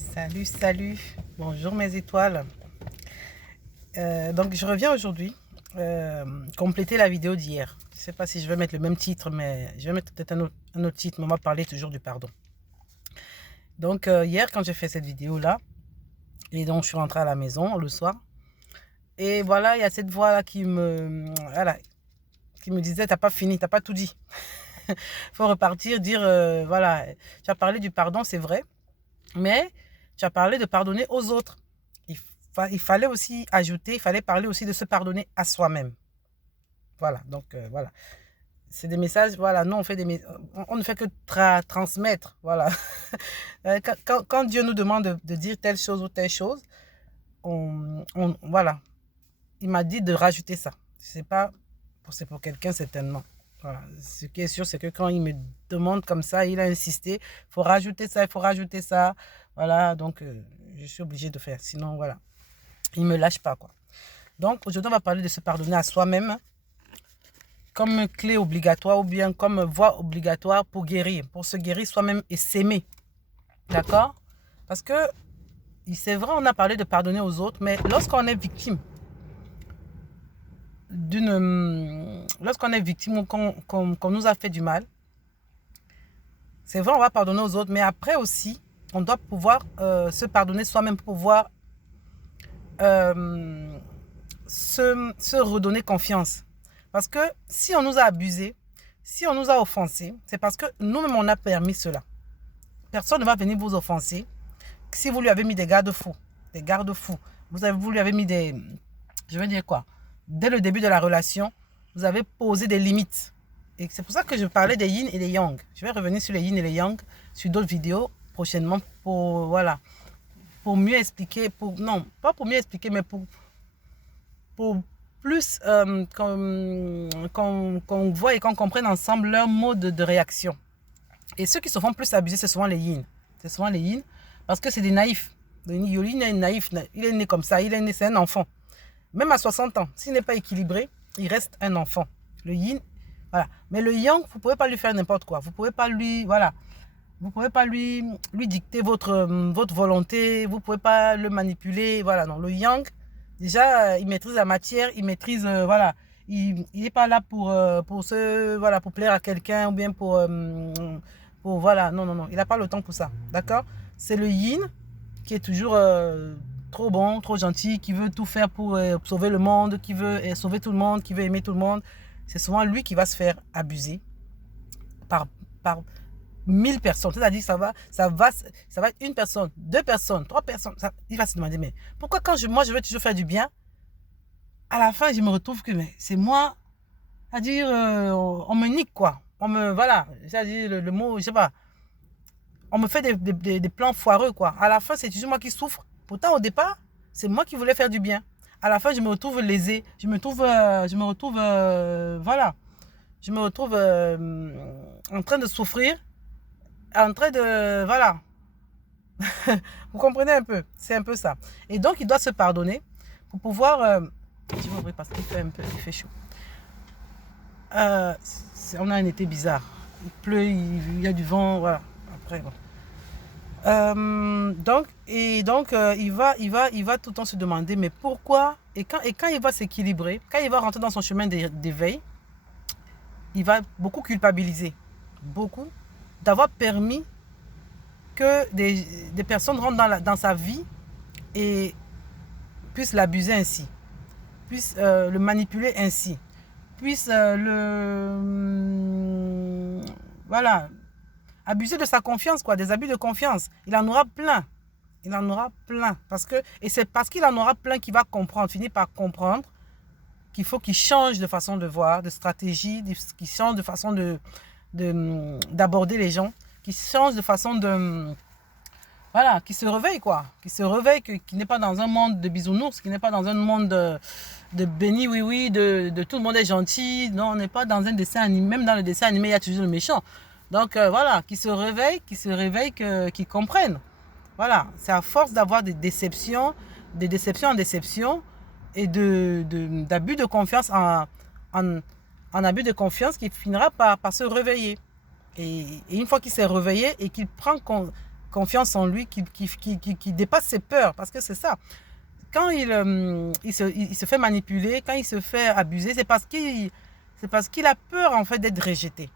Salut, salut. Bonjour mes étoiles. Donc je reviens aujourd'hui compléter la vidéo d'hier. Je ne sais pas si je vais mettre le même titre, mais je vais mettre peut-être un autre titre, mais on va parler toujours du pardon. Donc hier quand j'ai fait cette vidéo-là, et donc je suis rentrée à la maison le soir, et voilà, il y a cette voix-là voilà, qui me disait, t'as pas fini, t'as pas tout dit. Faut repartir, dire, voilà, tu as parlé du pardon, c'est vrai, mais tu as parlé de pardonner aux autres. Il fallait aussi ajouter, il fallait parler aussi de se pardonner à soi-même. Voilà, donc voilà. C'est des messages, voilà, nous on fait on ne fait que transmettre, voilà. Quand Dieu nous demande de dire telle chose ou telle chose, voilà, il m'a dit de rajouter ça. C'est pas, c'est pour quelqu'un certainement. Voilà. Ce qui est sûr, c'est que quand il me demande comme ça, il a insisté, il faut rajouter ça, il faut rajouter ça. Voilà, donc je suis obligée de faire. Sinon, voilà, il ne me lâche pas, quoi. Donc, aujourd'hui, on va parler de se pardonner à soi-même comme clé obligatoire ou bien comme voie obligatoire pour guérir, pour se guérir soi-même et s'aimer. D'accord? Parce que, c'est vrai, on a parlé de pardonner aux autres, mais lorsqu'on est victime ou qu'on nous a fait du mal, c'est vrai, on va pardonner aux autres, mais après aussi, on doit pouvoir se pardonner soi-même pour pouvoir se redonner confiance. Parce que si on nous a abusé, si on nous a offensé, c'est parce que nous-mêmes on a permis cela. Personne ne va venir vous offenser si vous lui avez mis des garde-fous. Des garde-fous. Vous lui avez mis je veux dire quoi? Dès le début de la relation, vous avez posé des limites. Et c'est pour ça que je parlais des yin et des yang. Je vais revenir sur les yin et les yang sur d'autres vidéos prochainement pour, voilà, pour mieux expliquer, non, pas pour mieux expliquer, mais pour plus qu'on voit et qu'on comprenne ensemble leur mode de réaction. Et ceux qui se font plus abuser, c'est souvent les yin. C'est souvent les yin parce que c'est des naïfs. Le yin est naïf, il est né comme ça, c'est un enfant. Même à 60 ans, s'il n'est pas équilibré, il reste un enfant. Le yin, voilà. Mais le yang, vous ne pouvez pas lui faire n'importe quoi. Vous ne pouvez pas lui, voilà. Vous pouvez pas lui dicter votre volonté. Vous ne pouvez pas le manipuler. Voilà, non. Le yang, déjà, il maîtrise la matière, il maîtrise, voilà. Il n'est pas là voilà, pour plaire à quelqu'un ou bien voilà. Non, non, non. Il n'a pas le temps pour ça. D'accord? C'est le yin qui est toujours trop bon, trop gentil, qui veut tout faire pour sauver le monde, qui veut sauver tout le monde, qui veut aimer tout le monde. C'est souvent lui qui va se faire abuser par 1000 personnes. C'est-à-dire ça va être une personne, deux personnes, trois personnes. Il va se demander, mais pourquoi quand moi je veux toujours faire du bien, à la fin je me retrouve que c'est moi, c'est-à-dire on me nique quoi. Voilà, c'est-à-dire le mot, je sais pas, on me fait des plans foireux quoi. À la fin c'est toujours moi qui souffre. Pourtant au départ, c'est moi qui voulais faire du bien. À la fin je me retrouve lésée, je me retrouve voilà. Je me retrouve en train de souffrir, en train de, voilà. Vous comprenez un peu? C'est un peu ça. Et donc, il doit se pardonner pour pouvoir... je vais ouvrir parce qu'il fait un peu, il fait chaud. On a un été bizarre. Il pleut, il y a du vent, voilà. Après, bon. Donc, il va tout le temps se demander, mais pourquoi? Et quand il va s'équilibrer, quand il va rentrer dans son chemin d'éveil, il va beaucoup culpabiliser. Beaucoup. D'avoir permis que des personnes rentrent dans sa vie et puissent l'abuser ainsi, puissent le manipuler ainsi, puissent voilà, abuser de sa confiance, quoi, des abus de confiance. Il en aura plein. Il en aura plein. Et c'est parce qu'il en aura plein qu'il va comprendre, finir par comprendre qu'il faut qu'il change de façon de voir, de stratégie, qu'il change de façon d'aborder les gens, qu'il change de façon de... Voilà, qui se réveille quoi, qui n'est pas dans un monde de bisounours, qui n'est pas dans un monde de béni oui, de tout le monde est gentil. Non, on n'est pas dans un dessin animé, même dans le dessin animé, il y a toujours le méchant. Donc voilà, qui se réveille, qui comprennent. Voilà, c'est à force d'avoir des déceptions en déception et d'abus de confiance en abus de confiance qui finira par se réveiller. Et une fois qu'il s'est réveillé et qu'il prend confiance en lui, qui dépasse ses peurs. Parce que c'est ça. Quand il se fait manipuler, quand il se fait abuser, c'est parce qu'il a peur, en fait, d'être rejeté.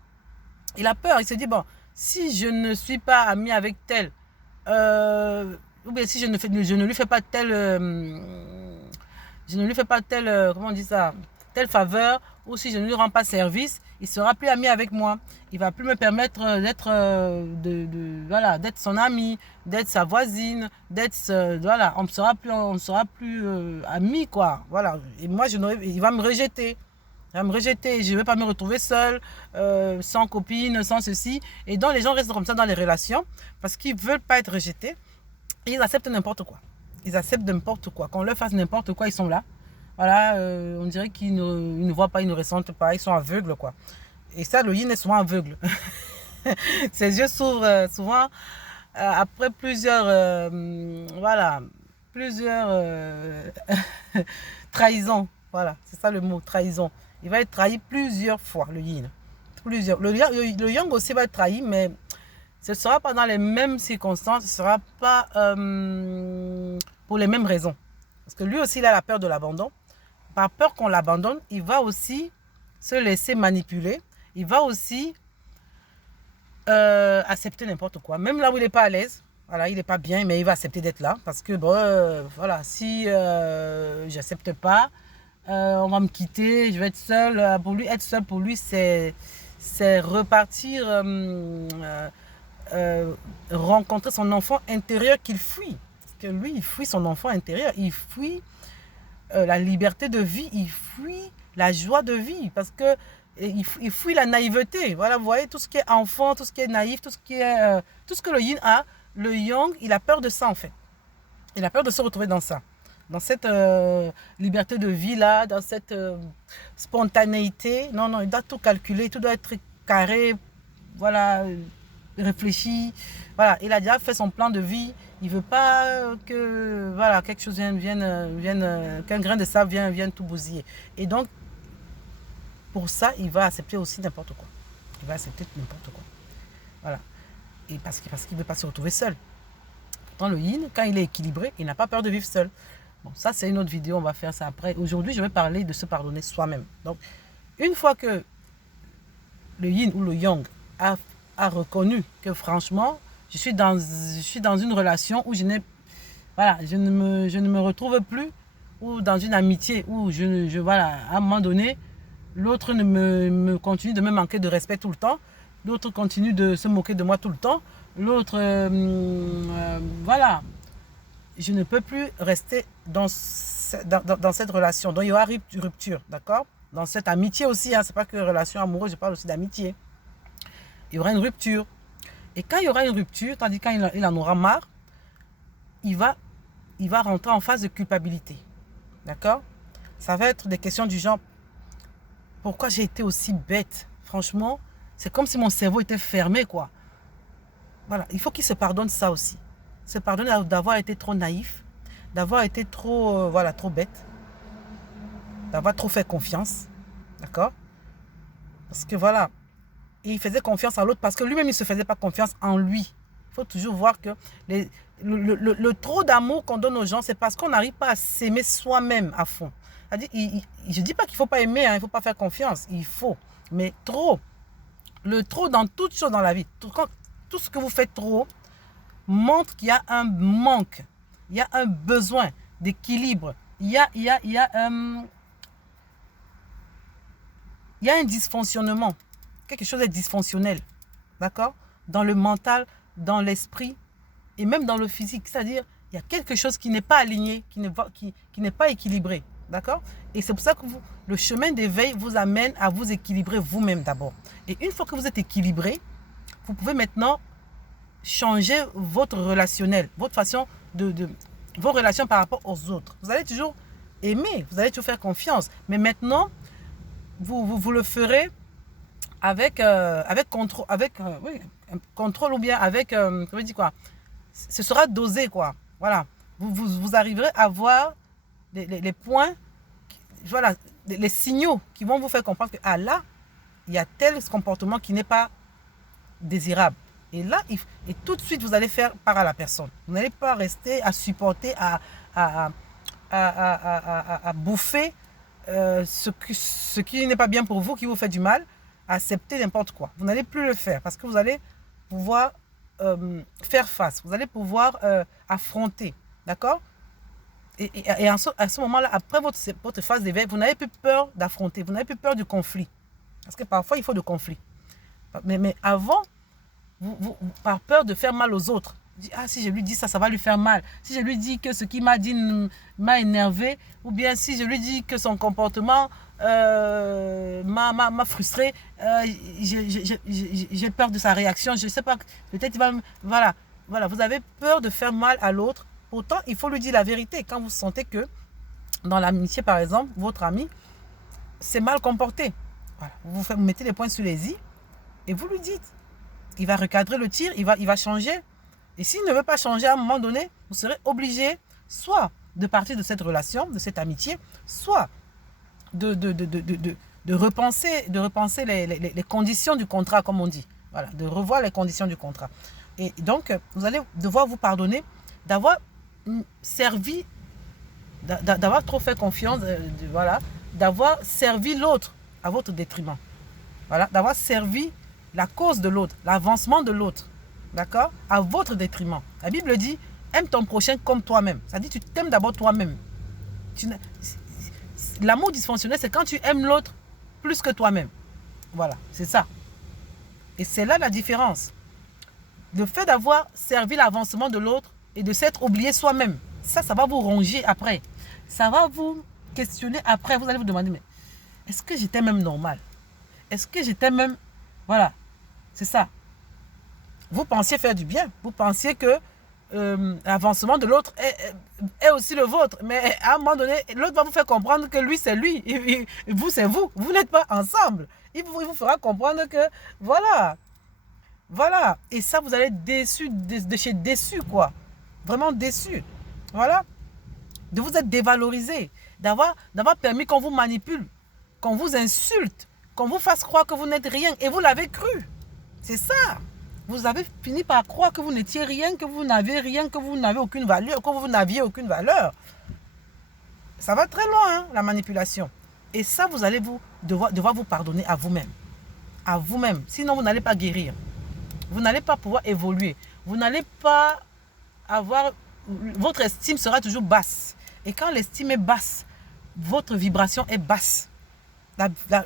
Il a peur. Il se dit, bon, si je ne suis pas ami avec tel, ou bien si je ne lui fais pas tel, comment on dit ça, telle faveur, ou si je ne lui rends pas service, il sera plus ami avec moi. Il va plus me permettre d'être voilà, d'être son ami, d'être sa voisine, voilà, on ne sera plus amis, quoi. Voilà. Et moi, il va me rejeter. Il va me rejeter. Je ne vais pas me retrouver seule, sans copine, sans ceci. Et donc, les gens restent comme ça dans les relations parce qu'ils ne veulent pas être rejetés. Et ils acceptent n'importe quoi. Ils acceptent n'importe quoi. Qu'on leur fasse n'importe quoi, ils sont là. Voilà, on dirait qu'ils ne voient pas, ils ne ressentent pas, ils sont aveugles, quoi. Et ça, le yin est souvent aveugle. Ses yeux s'ouvrent souvent après plusieurs, voilà, plusieurs trahisons. Voilà, c'est ça le mot, trahison. Il va être trahi plusieurs fois, le yin. Plusieurs. Le yang aussi va être trahi, mais ce ne sera pas dans les mêmes circonstances, ce ne sera pas pour les mêmes raisons. Parce que lui aussi, il a la peur de l'abandon. Par peur qu'on l'abandonne, il va aussi se laisser manipuler. Il va aussi accepter n'importe quoi. Même là où il n'est pas à l'aise, voilà, il n'est pas bien, mais il va accepter d'être là. Parce que, bon, voilà, si je n'accepte pas, on va me quitter, je vais être seule. Pour lui, être seul, pour lui, c'est repartir, rencontrer son enfant intérieur qu'il fuit. Parce que lui, il fuit son enfant intérieur. Il fuit la liberté de vie, il fuit la joie de vie. Parce que il fuit la naïveté. Voilà, vous voyez, tout ce qui est enfant, tout ce qui est naïf, tout ce que le yin a, le yang, il a peur de ça, en fait. Il a peur de se retrouver dans ça. Dans cette liberté de vie-là, dans cette spontanéité. Non, non, il doit tout calculer, tout doit être carré, voilà, réfléchi. Voilà, il a déjà fait son plan de vie. Il ne veut pas que, voilà, quelque chose qu'un grain de sable vienne tout bousiller. Et donc, pour ça, il va accepter aussi n'importe quoi. Il va accepter n'importe quoi. Voilà. Et parce qu'il ne veut pas se retrouver seul. Pourtant, le yin, quand il est équilibré, il n'a pas peur de vivre seul. Bon, ça, c'est une autre vidéo, on va faire ça après. Aujourd'hui, je vais parler de se pardonner soi-même. Donc, une fois que le yin ou le yang a reconnu que, franchement, je suis dans une relation où je ne me retrouve plus, ou dans une amitié où voilà, à un moment donné, l'autre me continue de me manquer de respect tout le temps, l'autre continue de se moquer de moi tout le temps, l'autre, voilà, je ne peux plus rester dans cette relation. Donc, il y aura rupture, d'accord? Dans cette amitié aussi, hein, c'est pas que relation amoureuse, je parle aussi d'amitié. Il y aura une rupture. Et quand il y aura une rupture, tandis quand il en aura marre, il va rentrer en phase de culpabilité. D'accord? Ça va être des questions du genre, pourquoi j'ai été aussi bête? Franchement, c'est comme si mon cerveau était fermé, quoi. Voilà, il faut qu'il se pardonne ça aussi. Se pardonne d'avoir été trop naïf, d'avoir été trop, voilà, trop bête, d'avoir trop fait confiance. D'accord? Parce que voilà, il faisait confiance à l'autre parce que lui-même, il ne se faisait pas confiance en lui. Il faut toujours voir que le trop d'amour qu'on donne aux gens, c'est parce qu'on n'arrive pas à s'aimer soi-même à fond. C'est-à-dire, je ne dis pas qu'il ne faut pas aimer, hein, il ne faut pas faire confiance. Il faut. Mais trop. Le trop dans toutes choses dans la vie. Tout ce que vous faites trop montre qu'il y a un manque. Il y a un besoin d'équilibre. Il y a un dysfonctionnement. Quelque chose est dysfonctionnel. D'accord? Dans le mental, dans l'esprit et même dans le physique. C'est-à-dire, il y a quelque chose qui n'est pas aligné, qui n'est pas équilibré. D'accord? Et c'est pour ça que le chemin d'éveil vous amène à vous équilibrer vous-même d'abord. Et une fois que vous êtes équilibré, vous pouvez maintenant changer votre relationnel, votre façon vos relations par rapport aux autres. Vous allez toujours aimer, vous allez toujours faire confiance. Mais maintenant, vous le ferez avec contrôle, oui, contrôle ou bien avec, comment dire quoi, ce sera dosé, quoi. Voilà. Vous arriverez à voir les points, voilà, les signaux qui vont vous faire comprendre que, ah là, il y a tel comportement qui n'est pas désirable. Et là, et tout de suite, vous allez faire part à la personne. Vous n'allez pas rester à supporter, à bouffer ce qui n'est pas bien pour vous, qui vous fait du mal, à accepter n'importe quoi. Vous n'allez plus le faire parce que vous allez pouvoir faire face. Vous allez pouvoir affronter. D'accord? Et à ce moment-là, après votre phase d'éveil, vous n'avez plus peur d'affronter. Vous n'avez plus peur du conflit. Parce que parfois, il faut du conflit. Mais avant, par peur de faire mal aux autres, ah, si je lui dis ça, ça va lui faire mal. Si je lui dis que ce qu'il m'a dit m'a énervé, ou bien si je lui dis que son comportement m'a frustré, j'ai peur de sa réaction, je ne sais pas, peut-être il va... Voilà, vous avez peur de faire mal à l'autre. Pourtant, il faut lui dire la vérité. Quand vous sentez que, dans l'amitié par exemple, votre ami s'est mal comporté, voilà, vous mettez les points sur les i et vous lui dites. Il va recadrer le tir, il va changer. Et s'il ne veut pas changer à un moment donné, vous serez obligé soit de partir de cette relation, de cette amitié, soit de repenser les conditions du contrat, comme on dit. Voilà, de revoir les conditions du contrat. Et donc, vous allez devoir vous pardonner d'avoir servi, d'avoir trop fait confiance, voilà, d'avoir servi l'autre à votre détriment. Voilà, d'avoir servi la cause de l'autre, l'avancement de l'autre, d'accord, à votre détriment. La Bible dit, aime ton prochain comme toi-même. Ça dit, tu t'aimes d'abord toi-même. L'amour dysfonctionnel, c'est quand tu aimes l'autre plus que toi-même. Voilà, c'est ça. Et c'est là la différence. Le fait d'avoir servi l'avancement de l'autre et de s'être oublié soi-même, ça va vous ronger après. Ça va vous questionner après. Vous allez vous demander, mais est-ce que j'étais même normal? Est-ce que j'étais même... Voilà. C'est ça. Vous pensiez faire du bien. Vous pensiez que l'avancement de l'autre est aussi le vôtre. Mais à un moment donné, l'autre va vous faire comprendre que lui, c'est lui. Et vous, c'est vous. Vous n'êtes pas ensemble. Il vous fera comprendre que, voilà. Voilà. Et ça, vous allez être déçu, de chez déçu, quoi. Vraiment déçu. Voilà. De vous être dévalorisé. D'avoir permis qu'on vous manipule. Qu'on vous insulte. Qu'on vous fasse croire que vous n'êtes rien. Et vous l'avez cru. C'est ça. Vous avez fini par croire que vous n'étiez rien, que vous n'avez rien, que vous n'avez aucune valeur, que vous n'aviez aucune valeur. Ça va très loin, hein, la manipulation. Et ça, vous allez devoir vous pardonner à vous-même. À vous-même. Sinon, vous n'allez pas guérir. Vous n'allez pas pouvoir évoluer. Vous n'allez pas avoir... Votre estime sera toujours basse. Et quand l'estime est basse, votre vibration est basse.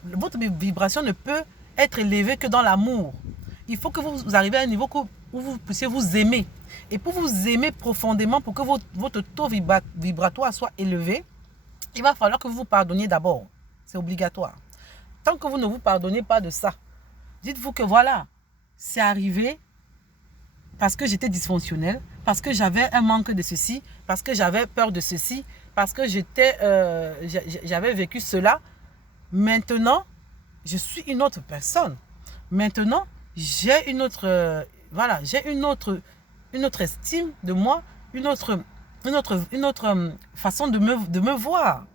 Votre vibration ne peut être élevée que dans l'amour. Il faut que vous arriviez à un niveau où vous puissiez vous aimer. Et pour vous aimer profondément, pour que votre taux vibratoire soit élevé, il va falloir que vous vous pardonniez d'abord. C'est obligatoire. Tant que vous ne vous pardonnez pas de ça, dites-vous que voilà, c'est arrivé parce que j'étais dysfonctionnelle, parce que j'avais un manque de ceci, parce que j'avais peur de ceci, parce que j'avais vécu cela. Maintenant, je suis une autre personne. Maintenant, j'ai une autre, voilà, j'ai une autre estime de moi, une autre façon de me voir.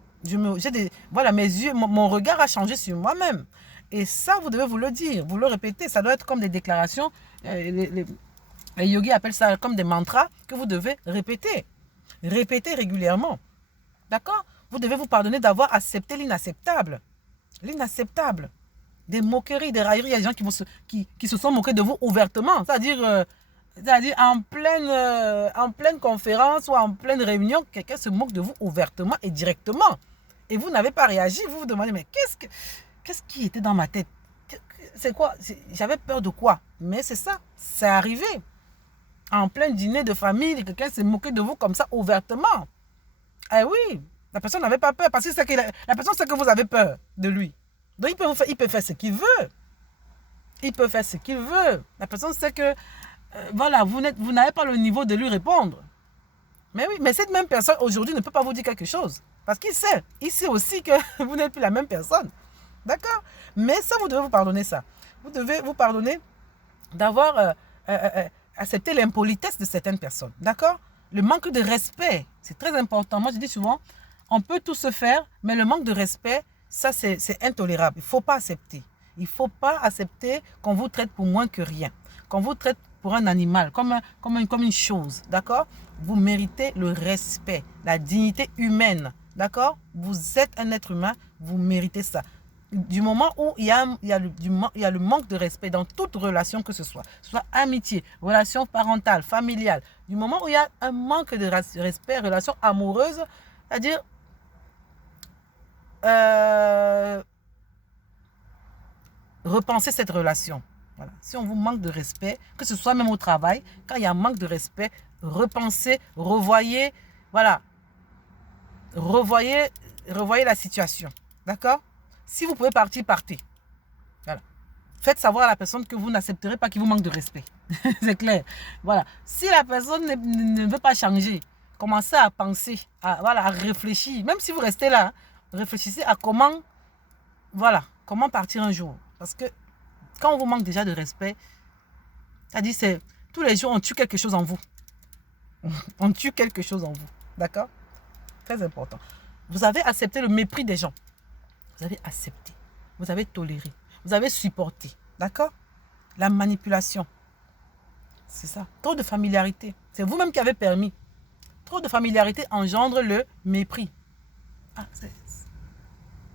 Voilà, mes yeux, mon regard a changé sur moi-même. Et ça, vous devez vous le dire, vous le répéter. Ça doit être comme des déclarations. Les yogis appellent ça comme des mantras que vous devez répéter. Répéter régulièrement. D'accord? Vous devez vous pardonner d'avoir accepté l'inacceptable. L'inacceptable. Des moqueries, des railleries. Il y a des gens qui se sont moqués de vous ouvertement. C'est-à-dire en pleine conférence ou en pleine réunion, quelqu'un se moque de vous ouvertement et directement. Et vous n'avez pas réagi. Vous vous demandez, mais qu'est-ce qui était dans ma tête? C'est quoi? J'avais peur de quoi? Mais c'est ça. C'est arrivé. En plein dîner de famille, quelqu'un s'est moqué de vous comme ça ouvertement. Eh oui, la personne n'avait pas peur parce que la personne sait que vous avez peur de lui. Donc il peut faire ce qu'il veut. Il peut faire ce qu'il veut. La personne sait que voilà, vous n'avez pas le niveau de lui répondre. Mais oui, mais cette même personne aujourd'hui ne peut pas vous dire quelque chose. Parce qu'il sait. Il sait aussi que vous n'êtes plus la même personne. D'accord? Mais ça, vous devez vous pardonner ça. Vous devez vous pardonner d'avoir accepté l'impolitesse de certaines personnes. D'accord? Le manque de respect, c'est très important. Moi, je dis souvent, on peut tout se faire, mais le manque de respect, ça, c'est intolérable. Il ne faut pas accepter. Il ne faut pas accepter qu'on vous traite pour moins que rien. Qu'on vous traite pour un animal, comme une chose, d'accord? Vous méritez le respect, la dignité humaine, d'accord? Vous êtes un être humain, vous méritez ça. Du moment où il y a le manque de respect dans toute relation que ce soit amitié, relation parentale, familiale, du moment où il y a un manque de respect, relation amoureuse, c'est-à-dire repenser cette relation. Voilà. Si on vous manque de respect, que ce soit même au travail, quand il y a un manque de respect, repensez, revoyez, voilà, revoyez la situation, d'accord? Si vous pouvez partir, partez. Voilà. Faites savoir à la personne que vous n'accepterez pas qu'il vous manque de respect. C'est clair. Voilà. Si la personne ne veut pas changer, commencez à penser, à réfléchir. Même si vous restez là, réfléchissez à comment partir un jour. Parce que quand on vous manque déjà de respect, c'est-à-dire c'est tous les jours on tue quelque chose en vous. On tue quelque chose en vous. D'accord? Très important. Vous avez accepté le mépris des gens. Vous avez accepté. Vous avez toléré. Vous avez supporté. D'accord? La manipulation. C'est ça. Trop de familiarité. C'est vous-même qui avez permis. Trop de familiarité engendre le mépris. Ah,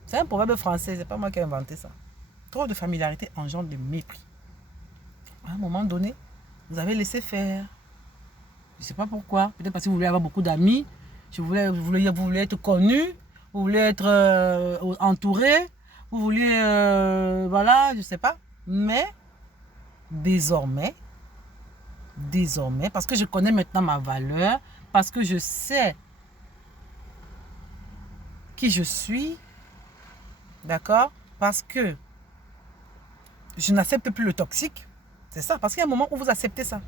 c'est un proverbe français. C'est pas moi qui ai inventé ça. Trop de familiarité engendre le mépris. À un moment donné, vous avez laissé faire. Je ne sais pas pourquoi. Peut-être parce que vous voulez avoir beaucoup d'amis. Vous voulez être connu. Vous voulez être entouré. Vous voulez... voilà, je ne sais pas. Mais désormais, parce que je connais maintenant ma valeur, parce que je sais qui je suis, d'accord? Parce que je n'accepte plus le toxique. C'est ça. Parce qu'il y a un moment où vous acceptez ça.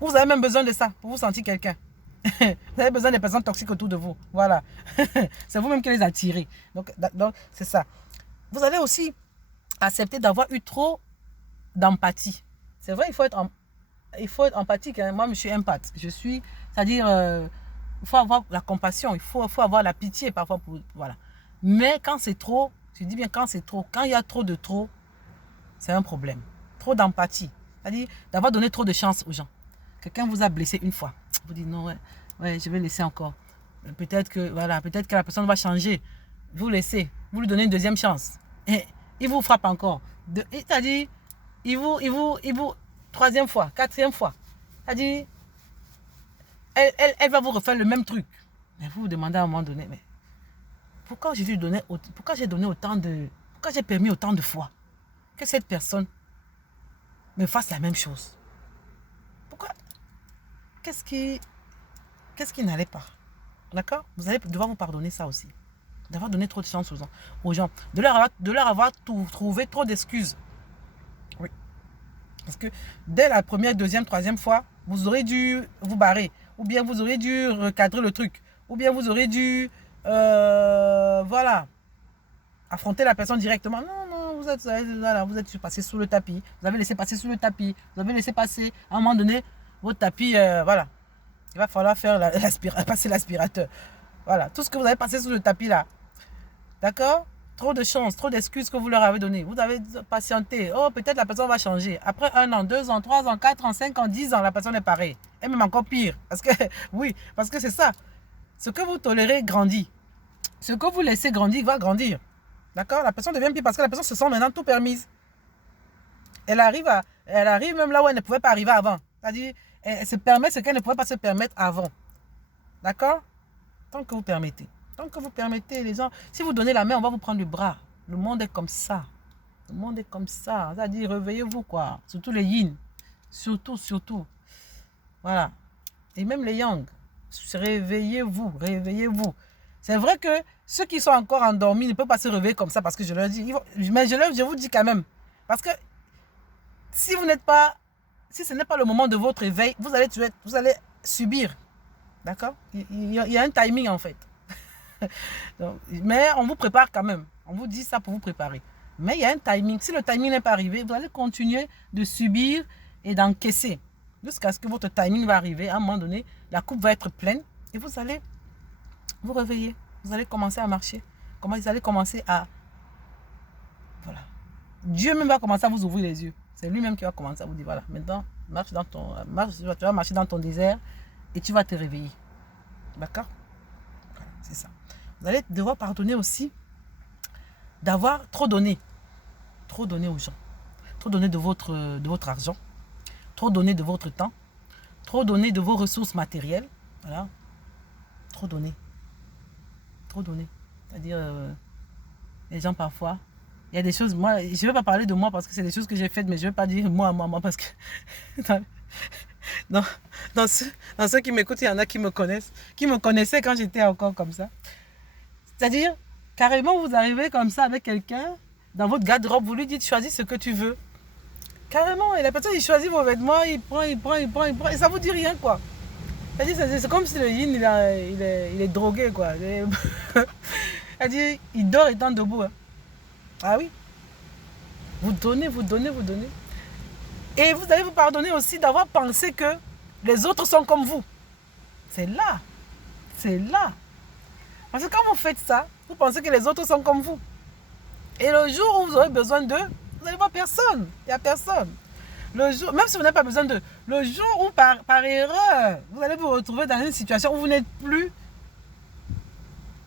Vous avez même besoin de ça pour vous sentir quelqu'un. Vous avez besoin des personnes toxiques autour de vous. Voilà. C'est vous-même qui les attirez. Donc c'est ça. Vous allez aussi accepter d'avoir eu trop d'empathie. C'est vrai, il faut être empathique. Hein. Moi, je suis empathe. C'est-à-dire, il faut avoir la compassion. Il faut avoir la pitié parfois. Voilà. Mais quand c'est trop, je dis bien quand c'est trop, quand il y a trop de trop, c'est un problème. Trop d'empathie. C'est-à-dire d'avoir donné trop de chance aux gens. Quelqu'un vous a blessé une fois. Vous dites non, ouais, je vais laisser encore. Peut-être que la personne va changer. Vous laissez. Vous lui donnez une deuxième chance. Et il vous frappe encore. C'est-à-dire, il vous troisième fois, quatrième fois. C'est-à-dire, elle va vous refaire le même truc. Mais vous vous demandez à un moment donné, mais pourquoi j'ai donné pourquoi j'ai permis autant de fois que cette personne me fasse la même chose? Pourquoi? Qu'est-ce qui n'allait pas? D'accord? Vous allez devoir vous pardonner ça aussi. D'avoir donné trop de chance aux gens. De leur avoir trouvé trop d'excuses. Oui. Parce que dès la première, deuxième, troisième fois, vous aurez dû vous barrer. Ou bien vous aurez dû recadrer le truc. Ou bien vous aurez dû, affronter la personne directement. Non, vous êtes passé sous le tapis. Vous avez laissé passer sous le tapis. Vous avez laissé passer, à un moment donné, votre tapis, voilà. Il va falloir faire passer l'aspirateur. Voilà, tout ce que vous avez passé sous le tapis là. D'accord? Trop de chance, trop d'excuses que vous leur avez données. Vous avez patienté. Oh, peut-être la personne va changer. Après 1 an, 2 ans, 3 ans, 4 ans, 5 ans, 10 ans, la personne est pareille. Et même encore pire. Parce que, oui, parce que c'est ça. Ce que vous tolérez grandit. Ce que vous laissez grandir va grandir. D'accord? La personne devient pire parce que la personne se sent maintenant tout permise. Elle arrive même là où elle ne pouvait pas arriver avant. C'est-à-dire, elle se permet ce qu'elle ne pouvait pas se permettre avant. D'accord? Tant que vous permettez. Tant que vous permettez, les gens, si vous donnez la main, on va vous prendre le bras. Le monde est comme ça. Le monde est comme ça. C'est-à-dire, réveillez-vous, quoi. Surtout les yin. Surtout. Voilà. Et même les yang. Réveillez-vous. C'est vrai que ceux qui sont encore endormis ne peuvent pas se réveiller comme ça parce que je leur dis. Mais je vous dis quand même. Parce que si ce n'est pas le moment de votre éveil, vous allez subir. D'accord? Il y a un timing en fait. Donc, mais on vous prépare quand même. On vous dit ça pour vous préparer. Mais il y a un timing. Si le timing n'est pas arrivé, vous allez continuer de subir et d'encaisser. Jusqu'à ce que votre timing va arriver. À un moment donné, la coupe va être pleine et vous allez vous réveiller. Vous allez commencer à marcher. Vous allez commencer à... Voilà. Dieu même va commencer à vous ouvrir les yeux. C'est lui-même qui va commencer à vous dire, voilà, maintenant, tu vas marcher dans ton désert et tu vas te réveiller. D'accord? Voilà, c'est ça. Vous allez devoir pardonner aussi d'avoir trop donné. Trop donné aux gens. Trop donné de votre argent. Trop donné de votre temps. Trop donné de vos ressources matérielles. Voilà. Trop donné. Trop donné. C'est-à-dire, les gens parfois, il y a des choses, moi, je ne vais pas parler de moi parce que c'est des choses que j'ai faites, mais je ne vais pas dire moi, parce que dans ceux qui m'écoutent, il y en a qui me connaissent, qui me connaissaient quand j'étais encore comme ça. C'est-à-dire, carrément, vous arrivez comme ça avec quelqu'un, dans votre garde-robe, vous lui dites, choisis ce que tu veux. Carrément, et la personne, il choisit vos vêtements, il prend, et ça vous dit rien, quoi. C'est comme si le yin, il est drogué, quoi. C'est-à-dire, il dort étant debout. Hein. Ah oui. Vous donnez. Et vous allez vous pardonner aussi d'avoir pensé que les autres sont comme vous. C'est là. Parce que quand vous faites ça, vous pensez que les autres sont comme vous. Et le jour où vous aurez besoin d'eux, vous n'allez voir personne. Il n'y a personne. Le jour, même si vous n'avez pas besoin d'eux, le jour où par erreur, vous allez vous retrouver dans une situation où vous n'êtes plus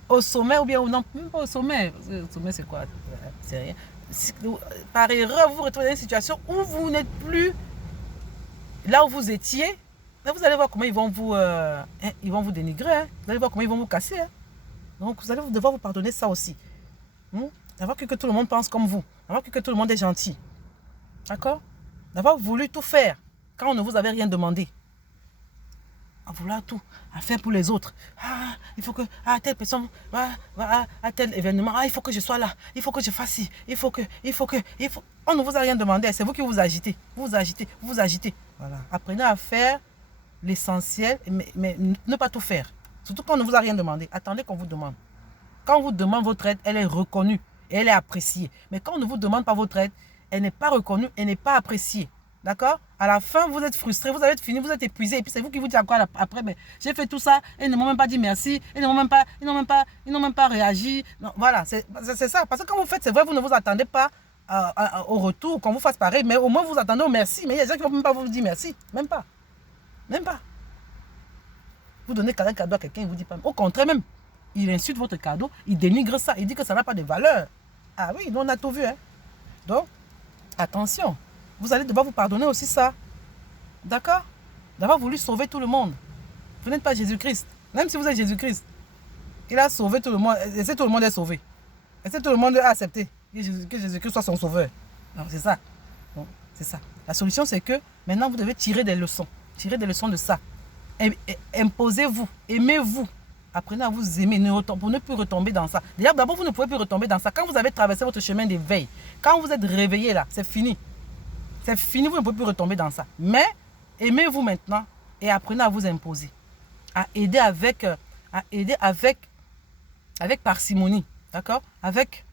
au sommet, ou bien non, même pas au sommet. Le sommet, c'est quoi? C'est rien. Par erreur, vous vous retrouvez dans une situation où vous n'êtes plus là où vous étiez. Là, vous allez voir comment ils vont vous dénigrer. Hein. Vous allez voir comment ils vont vous casser. Hein. Donc, vous allez devoir vous pardonner ça aussi. D'avoir que tout le monde pense comme vous. D'avoir que tout le monde est gentil. D'accord? D'avoir voulu tout faire quand on ne vous avait rien demandé. À vouloir tout, à faire pour les autres. Ah, il faut que, telle personne, à tel événement, il faut que je sois là, il faut que je fasse ci, il faut que. On ne vous a rien demandé, c'est vous qui vous agitez. Vous agitez. Voilà. Apprenez à faire l'essentiel, mais ne pas tout faire. Surtout quand on ne vous a rien demandé. Attendez qu'on vous demande. Quand on vous demande votre aide, elle est reconnue et elle est appréciée. Mais quand on ne vous demande pas votre aide, elle n'est pas reconnue et n'est pas appréciée. D'accord? À la fin, vous êtes frustré, vous avez fini, vous êtes épuisé. Et puis c'est vous qui vous dites à quoi après, mais j'ai fait tout ça, et ils ne m'ont même pas dit merci, ils n'ont même pas réagi. Non, voilà, c'est ça. Parce que quand vous faites, c'est vrai, vous ne vous attendez pas au retour, qu'on vous fasse pareil, mais au moins vous attendez au merci. Mais il y a des gens qui ne vont même pas vous dire merci. Même pas. Vous donnez un cadeau à quelqu'un, il ne vous dit pas. Au contraire même, il insulte votre cadeau, il dénigre ça, il dit que ça n'a pas de valeur. Ah oui, nous on a tout vu. Hein. Donc, attention. Vous allez devoir vous pardonner aussi ça. D'accord? D'avoir voulu sauver tout le monde. Vous n'êtes pas Jésus-Christ. Même si vous êtes Jésus-Christ, il a sauvé tout le monde. Et tout le monde est sauvé. Et tout le monde a accepté que Jésus-Christ soit son sauveur. Donc c'est ça. Donc, c'est ça. La solution, c'est que maintenant, vous devez tirer des leçons. Tirer des leçons de ça. Imposez-vous. Aimez-vous. Apprenez à vous aimer pour ne plus retomber dans ça. D'ailleurs, d'abord, vous ne pouvez plus retomber dans ça. Quand vous avez traversé votre chemin d'éveil, quand vous êtes réveillé là, c'est fini. C'est fini, vous ne pouvez plus retomber dans ça. Mais aimez-vous maintenant et apprenez à vous imposer. À aider avec parcimonie. D'accord? Avec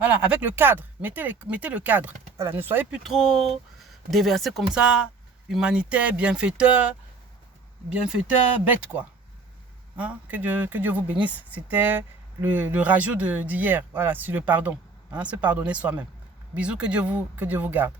le cadre. Mettez le cadre. Voilà, ne soyez plus trop déversés comme ça, humanitaire, bienfaiteur, bête quoi. Hein? Que Dieu vous bénisse. C'était le rajout d'hier. Voilà, sur le pardon. Hein? Se pardonner soi-même. Bisous, que Dieu vous garde.